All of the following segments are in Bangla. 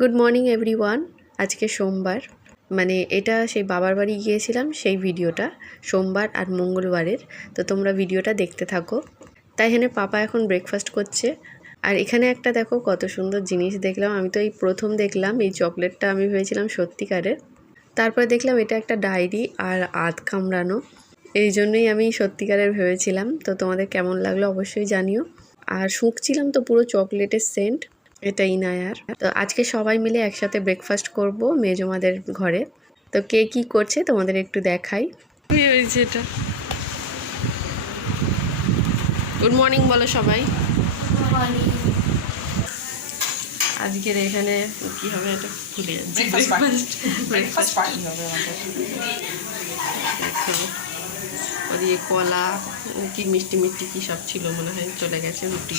গুড মর্নিং এভরিওয়ান আজকে সোমবার। মানে এটা সেই বাবার বাড়ি গিয়েছিলাম, সেই ভিডিওটা, সোমবার আর মঙ্গলবারের। তো তোমরা ভিডিওটা দেখতে থাকো। তাই এখানে পাপা এখন ব্রেকফাস্ট করছে। আর এখানে একটা দেখো, কত সুন্দর জিনিস দেখলাম। আমি তো এই প্রথম দেখলাম, এই চকলেটটা আমি ভেবেছিলাম সত্যিকারের। তারপরে দেখলাম এটা একটা ডায়েরি আর আধ কামড়ানো। এই জন্যই আমি সত্যিকারের ভেবেছিলাম। তো তোমাদের কেমন লাগল অবশ্যই জানিও। আর শুঁকছিলাম তো পুরো চকলেটের সেন্ট এটা ইনায়ার তো আজকে সবাই মিলে একসাথে ব্রেকফাস্ট করব মেজমাদের ঘরে। তো কে কি করছে তোমাদের একটু দেখাই। কি হয়েছে এটা। গুড মর্নিং বলো সবাই। আজকের এখানে কি হবে এটা ভুলে যাচ্ছি। ব্রেকফাস্ট ব্রেকফাস্ট পার্টি হবে আমাদের। ওদিকে কলা কি মিষ্টি মিষ্টি কি সব ছিল মনে হয় চলে গেছে রুটি।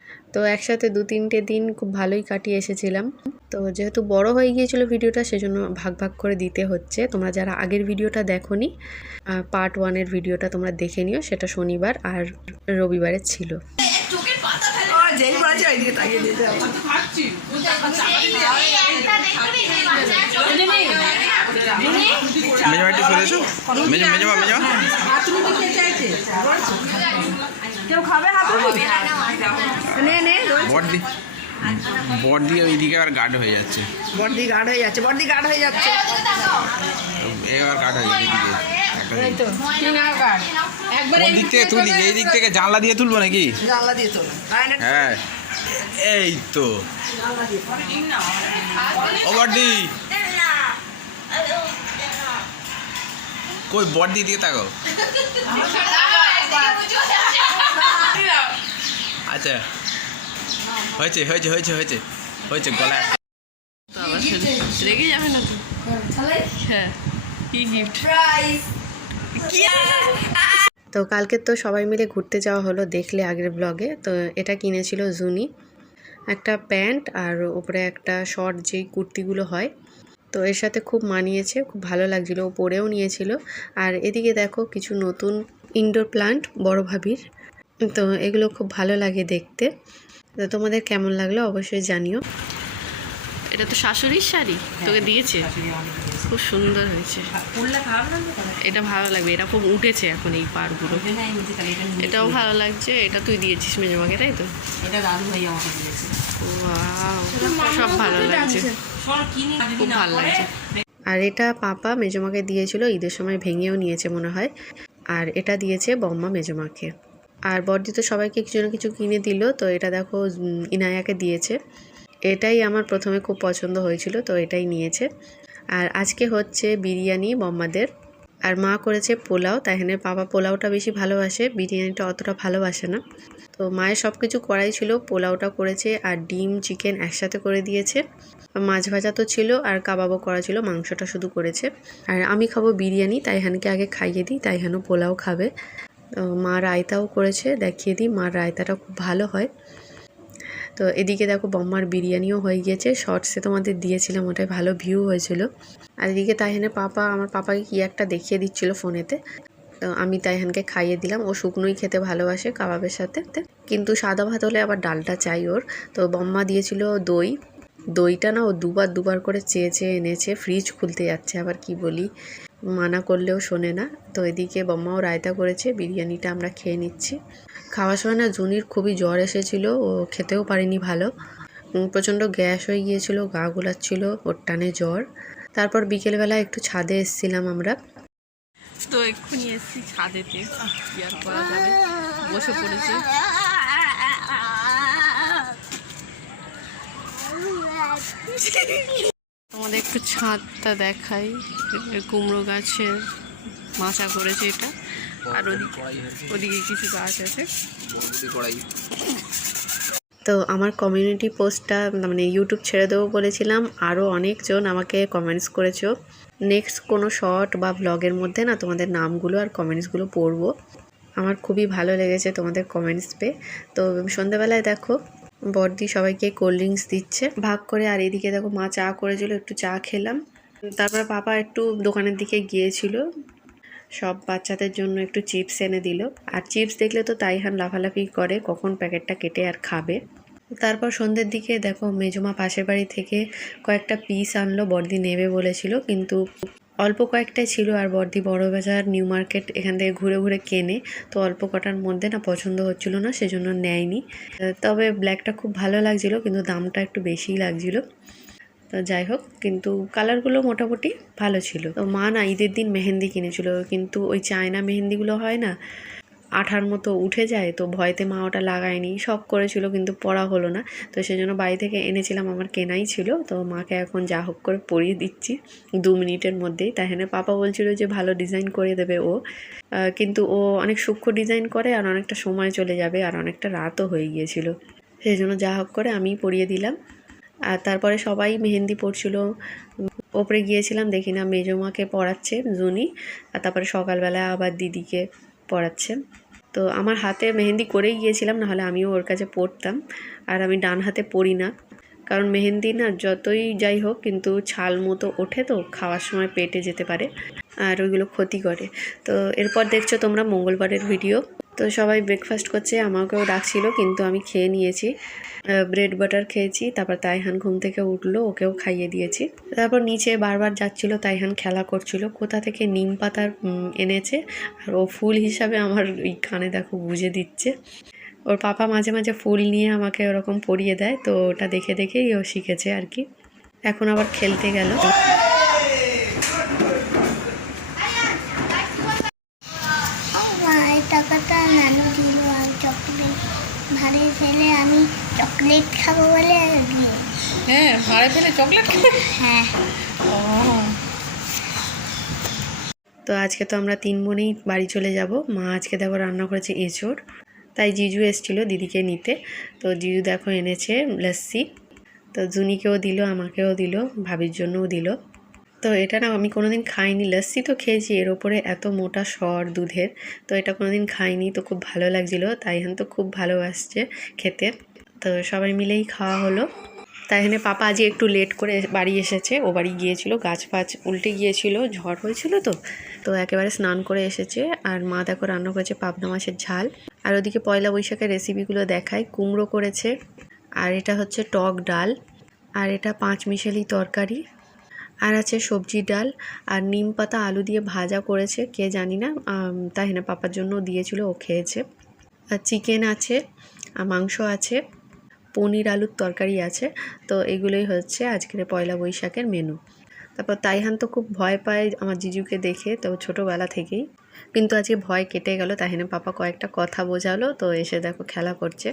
তো একসাথে দু তিনটে দিন খুব ভালোই কাটিয়ে এসেছিলাম। তো যেহেতু বড় হয়ে গিয়েছিল ভিডিওটা সেজন্য ভাগ ভাগ করে দিতে হচ্ছে। তোমরা যারা আগের ভিডিওটা দেখোনি পার্ট ওয়ানের ভিডিওটা তোমরা দেখে নিও সেটা শনিবার আর রবিবারের ছিল। যেই বলেছে ওইদিকে তাকিয়ে দিতে এই বাচ্চা মেজমা মেজমা কেউ খাবে হাতুড়ি নে নে বডি বডি ওইদিকে আর গার্ড হয়ে যাচ্ছে। বডি গার্ড হয়ে যাচ্ছে বডি গার্ড হয়ে যাচ্ছে। এবার গার্ড হয়ে যাচ্ছে এই দিক। থেকে তুলি এই দিক থেকে জানলা দিয়ে তুলবো নাকি? জানলা দিয়ে তোলো। হ্যাঁ। এই তো। ও বডি কই বডি দিয়ে তাকাও। আচ্ছা। হয়েছে হয়েছে হয়েছে হয়েছে হয়েছে গলায় তো রেগে যাবে না তো? হ্যাঁ কি গিফট তো কালকে তো সবাই মিলে ঘুরতে যাওয়া হলো দেখলে আগের ব্লগে তো এটা কিনেছিল জুনি। একটা প্যান্ট আর উপরে একটা শর্ট যেই কুর্তিগুলো হয়। তো এর সাথে খুব মানিয়েছে খুব ভালো লাগছিল ও পরেও নিয়েছিল। আর এদিকে দেখো কিছু নতুন ইনডোর প্লান্ট বড় ভাবির। তো এগুলো খুব ভালো লাগে দেখতে। তো তোমাদের কেমন লাগল অবশ্যই জানিও। এটা তো শাশুড়ির শাড়ি? তোকে দিয়েছে? খুব সুন্দর হয়েছে। এটা ভালো লাগবে এটা খুব উঠেছে এখন এই পারগুলো এটাও ভালো লাগছে এটা তুই দিয়েছিস মেজমাকে তাই তো? সব ভালো লাগছে। খুব ভালো লাগছে। আর এটা পাপা মেজমাকে দিয়েছিল ঈদের সময় ভেঙেও নিয়েছে মনে হয়। আর এটা দিয়েছে বম্মা মেজমাকে আর বর্দি তো সবাইকে কিছু না কিছু কিনে দিল, তো এটা দেখো ইনায়াকে দিয়েছে। এটাই আমার প্রথমে খুব পছন্দ হয়েছিল, তো এটাই নিয়েছে। আর আজকে হচ্ছে বিরিয়ানি বম্মাদের আর মা করেছে পোলাও, তাই এখানে পাপা পোলাওটা বেশি ভালোবাসে, বিরিয়ানিটা অতটা ভালোবাসে না। তো মায়ের সব কিছু করাই ছিল, পোলাওটা করেছে আর ডিম, চিকেন একসাথে করে দিয়েছে। মাছ ভাজা তো ছিল আর কাবাবও করা ছিল, মাংসটা শুধু করেছে। আর আমি খাব বিরিয়ানি, তাই হানকে আগে খাইয়ে দিই, তাই হানও পোলাও খাবে। মা রায়তাও করেছে, দেখিয়ে দিই মার রায়তাটা খুব ভালো হয়। তো এদিকে দেখো বম্মার বিরিয়ানিও হয়ে গিয়েছে শর্টসে তোমাদের দিয়েছিলাম ওটাই ভালো ভিউ হয়েছিল। আর এদিকে তাইহানে পাপা, আমার পাপাকে কি একটা দেখিয়ে দিচ্ছিল ফোনেতে। তো আমি তাইহানকে খাইয়ে দিলাম, ও শুকনোই খেতে ভালোবাসে কাবাবের সাথে। কিন্তু সাদা ভাত হলে আবার ডালটা চাই ওর। তো বম্মা দিয়েছিল দই। দইটা না ও দুবার দুবার করে চেয়ে চেয়ে এনেছে ফ্রিজ খুলতে যাচ্ছে, আবার কি বলি। মানা করলেও শোনে না। তো এদিকে বম্মাও রায়তা করেছে বিরিয়ানিটা আমরা খেয়ে নিচ্ছি। খাওয়ার সময় না জুনির খুবই জ্বর এসেছিল ও খেতেও পারেনি ভালো। প্রচণ্ড গ্যাস হয়ে গিয়েছিল গা গুলাচ্ছিল ওর টানে জ্বর। তারপর বিকেলবেলা একটু ছাদে এসেছিলাম আমরা। তো এক্ষুনি এসেছি ছাদেতে। করা যাবে? বসে পড়েছি। আমাদের একটু ছাদটা দেখাই কুমড়ো গাছের মাচা করেছে এটা। আর ওদিকে ওদিকে কিছু গাছ আছে। তো আমার কমিউনিটি পোস্টটা মানে ইউটিউব ছেড়ে দেবো বলেছিলাম। আরও অনেকজন আমাকে কমেন্টস করেছ। নেক্সট কোনো শর্ট বা ব্লগের মধ্যে না তোমাদের নামগুলো আর কমেন্টসগুলো পড়ব। আমার খুবই ভালো লেগেছে তোমাদের কমেন্টস পেয়ে। তো সন্ধ্যাবেলায় দেখো। বর্দি সবাইকে কোল্ড ড্রিঙ্কস দিচ্ছে। ভাগ করে আর এদিকে দেখো মা চা করেছিল, একটু চা খেলাম। তারপরে পাপা একটু দোকানের দিকে গিয়েছিল। সব বাচ্চাদের জন্য একটু চিপস এনে দিল। আর চিপস দেখলে তো তাইহান লাফালাফি করে, কখন প্যাকেটটা কেটে আর খাবে। তারপর সন্ধ্যের দিকে দেখো মেজমা পাশের বাড়ি থেকে কয়েকটা পিস আনলো বর্দি নেবে বলেছিল। কিন্তু অল্প কয়েকটাই ছিল আর বর্দি বড়বাজার নিউ মার্কেট এখান থেকে ঘুরে ঘুরে কেনে, তো অল্প কটার মধ্যে না পছন্দ হচ্ছিল না, সেজন্য নেয়নি। তবে ব্ল্যাকটা খুব ভালো লাগছিল, কিন্তু দামটা একটু বেশিই লাগছিল। তো যাই হোক, কিন্তু কালারগুলো মোটামুটি ভালো ছিল। তো মা না ঈদের দিন মেহেন্দি কিনেছিল, কিন্তু ওই চায়না মেহেন্দিগুলো হয় না আঠার মতো উঠে যায়, তো ভয়তে মা ওটা লাগায়নি। শখ করেছিল, কিন্তু পড়া হলো না। তো সেই জন্য বাড়ি থেকে এনেছিলাম, আমার কেনাই ছিল। তো মাকে এখন যা হোক করে পরিয়ে দিচ্ছি। দু মিনিটের মধ্যেই। তাই হ্যাঁ পাপা বলছিল যে, ভালো ডিজাইন করে দেবে ও। কিন্তু ও অনেক সূক্ষ্ম ডিজাইন করে আর অনেকটা সময় চলে যাবে আর অনেকটা রাতও হয়ে গিয়েছিল। সেই জন্য যা হোক করে আমিই পরিয়ে দিলাম। আর তারপরে সবাই মেহেন্দি পড়ছিল ওপরে গিয়েছিলাম, দেখি না মেজমাকে পড়াচ্ছে, জুনি। আর তারপরে সকালবেলা আবার দিদিকে পড়াচ্ছে। তো আমার হাতে মেহেন্দি করেই গিয়েছিলাম, নাহলে আমিও ওর কাছে পড়তাম। আর আমি ডান হাতে পড়ি না। কারণ মেহেন্দি না যতই যাই হোক, কিন্তু ছাল মতো ওঠে তো, খাওয়ার সময় পেটে যেতে পারে আর ওইগুলো ক্ষতি করে। তো এরপর দেখছ তোমরা মঙ্গলবারের ভিডিও। তো সবাই ব্রেকফাস্ট করছে, আমাকেও ডাকছিল, কিন্তু আমি খেয়ে নিয়েছি। ব্রেড বাটার খেয়েছি, তারপর তাইহান ঘুম থেকে উঠল, ওকেও খাইয়ে দিয়েছি। তারপর নিচে বারবার যাচ্ছিল, তাইহান খেলা করছিল, কোথা থেকে নিম পাতার এনেছে, আর ও ফুল হিসাবে আমার ওই কানে দেখো বুঝে দিচ্ছে। ওর পাপা মাঝে মাঝে ফুল নিয়ে আমাকে ওরকম পরিয়ে দেয়, তো ওটা দেখে দেখেই ও শিখেছে আর কি। এখন আবার খেলতে গেল মা এই টাকাটা নানু দিল আর চকলেট ভারী ফেলে আমি চকলেট খাব বলে হ্যাঁ ভাড়ে ফেলে চকলেট হ্যাঁ। ও। তো আজকে তো আমরা তিন বোনেই বাড়ি চলে যাব। মা আজকে দেখো রান্না করেছে এঁচোড়। তাই জিজু এসেছিল দিদিকে নিতে। তো জিজু দেখো এনেছে লস্যি তো জুনিকেও দিল আমাকেও দিল ভাবির জন্যও দিল। তো এটা না আমি কোনোদিন খাইনি। লস্যি তো খেয়েছি এর ওপরে এত মোটা সর দুধের। তো এটা কোনোদিন খাইনি তো খুব ভালো লাগছিল। তাই হান তো খুব ভালোবাসছে খেতে। তো সবাই মিলেই খাওয়া হলো। তাই এখানে পাপা আজকে একটু লেট করে বাড়ি এসেছে। ও বাড়ি গিয়েছিল, গাছ ফাছ উল্টে গিয়েছিল, ঝড় হয়েছিল তো। তো একেবারে স্নান করে এসেছে আর মা দেখো রান্না করেছে পাবনা মাছের ঝাল। আর ওদিকে পয়লা বৈশাখের রেসিপিগুলো দেখায়, কুমড়ো করেছে। আর এটা হচ্ছে টক ডাল। আর এটা পাঁচ মিশালি তরকারি। আর আছে সবজি ডাল। আর নিম পাতা আলু দিয়ে ভাজা করেছে, কে জানি না তাই না পাপার জন্য দিয়েছিল, ও খেয়েছে। আর চিকেন আছে, আর মাংস আছে। পনির আলুর তরকারি আছে। তো এগুলোই হচ্ছে আজকের পয়লা বৈশাখের মেনু তারপর তাইহান তো খুব ভয় পায় আমার জিজুকে দেখে, তো ছোটোবেলা থেকেই। কিন্তু আজকে ভয় কেটে গেল তাহিনে পাপা কয়েকটা কথা বোঝালো, তো এসে দেখো খেলা করছে।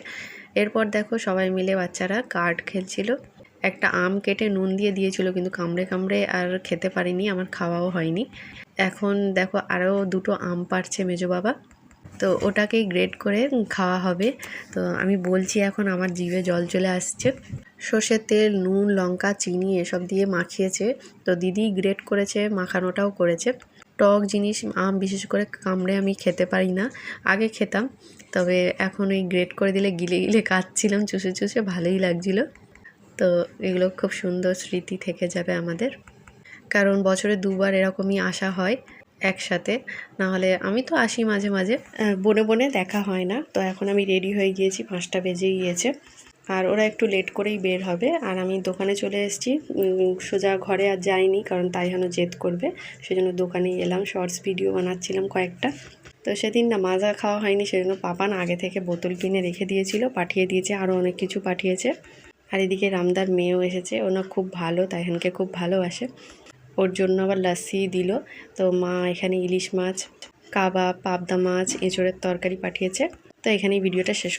এরপর দেখো সবাই মিলে বাচ্চারা কার্ড খেলছিল। একটা আম কেটে নুন দিয়ে দিয়েছিল, কিন্তু কামড়ে কামড়ে আর খেতে পারিনি, আমার খাওয়াও হয়নি। এখন দেখো আরও দুটো আম পারছে মেজো বাবা। তো ওটাকেই গ্রেড করে খাওয়া হবে। তো আমি বলছি এখন আমার জিভে জল চলে আসছে। সর্ষের তেল, নুন, লঙ্কা, চিনি এসব দিয়ে মাখিয়েছে। তো দিদি গ্রেড করেছে, মাখানোটাও করেছে। টক জিনিস, আম বিশেষ করে কামড়ে আমি খেতে পারি না। আগে খেতাম, তবে এখন ওই গ্রেড করে দিলে গিলে গিলে কাচ্ছিলাম, চুষে চুষে ভালোই লাগছিল। তো এগুলো খুব সুন্দর স্মৃতি থেকে যাবে আমাদের। কারণ বছরে দুবার এরকমই আসা হয়। একসাথে। না হলে আমি তো আসি মাঝে মাঝে। বনে বনে দেখা হয় না। তো এখন আমি রেডি হয়ে গিয়েছি, পাঁচটা বেজে গিয়েছে। আর ওরা একটু লেট করেই বের হবে। আর আমি দোকানে চলে এসেছি। সোজা ঘরে আর যাইনি, কারণ তাই তাইহানো জেদ করবে। সেজন্য দোকানেই এলাম। শর্টস ভিডিও বানাচ্ছিলাম কয়েকটা। তো সেদিন না, মাজা খাওয়া হয়নি, সেজন্য পাপান আগে থেকে বোতল কিনে রেখে দিয়েছিল। পাঠিয়ে দিয়েছে আরও অনেক কিছু পাঠিয়েছে। আর এদিকে রামদার মেয়েও এসেছে। ওনা খুব ভালো তাইহানকে খুব ভালোবাসে। ওর জন্য আবার লাসি দিল। তো মা এখানে ইলিশ মাছ, কাবাব, পাবদা মাছ, এঁচড়ের তরকারি পাঠিয়েছে। তো এখানেই ভিডিওটা শেষ